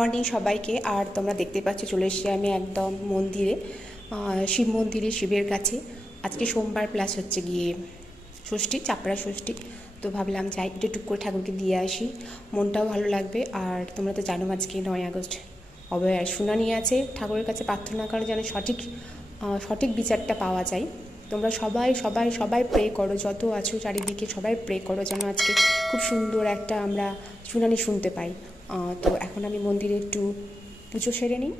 Morning সবাইকে। আর তোমরা দেখতে পাচ্ছ চলে এসেছি আমি একদম মন্দিরে, শিব মন্দিরে, শিবের কাছে। আজকে সোমবার প্লাস হচ্ছে গিয়ে ষষ্ঠী, চাপড়া ষষ্ঠী। তো ভাবলাম যাই একটু টুক করে ঠাকুরকে দিয়ে আসি, মনটাও ভালো লাগবে। আর তোমরা তো জানো আজকে 9 আগস্ট অভয়ার শুনানি আছে। ঠাকুরের কাছে প্রার্থনা করো যেন সঠিক বিচারটা পাওয়া যায়। তোমরা সবাই সবাই সবাই প্রে করো, যত আছো চারিদিকে সবাই প্রে করো যেন আজকে খুব সুন্দর একটা আমরা শুনানি শুনতে পাই। তো এখন আমি মন্দিরে একটু পুজো সেরে নিই।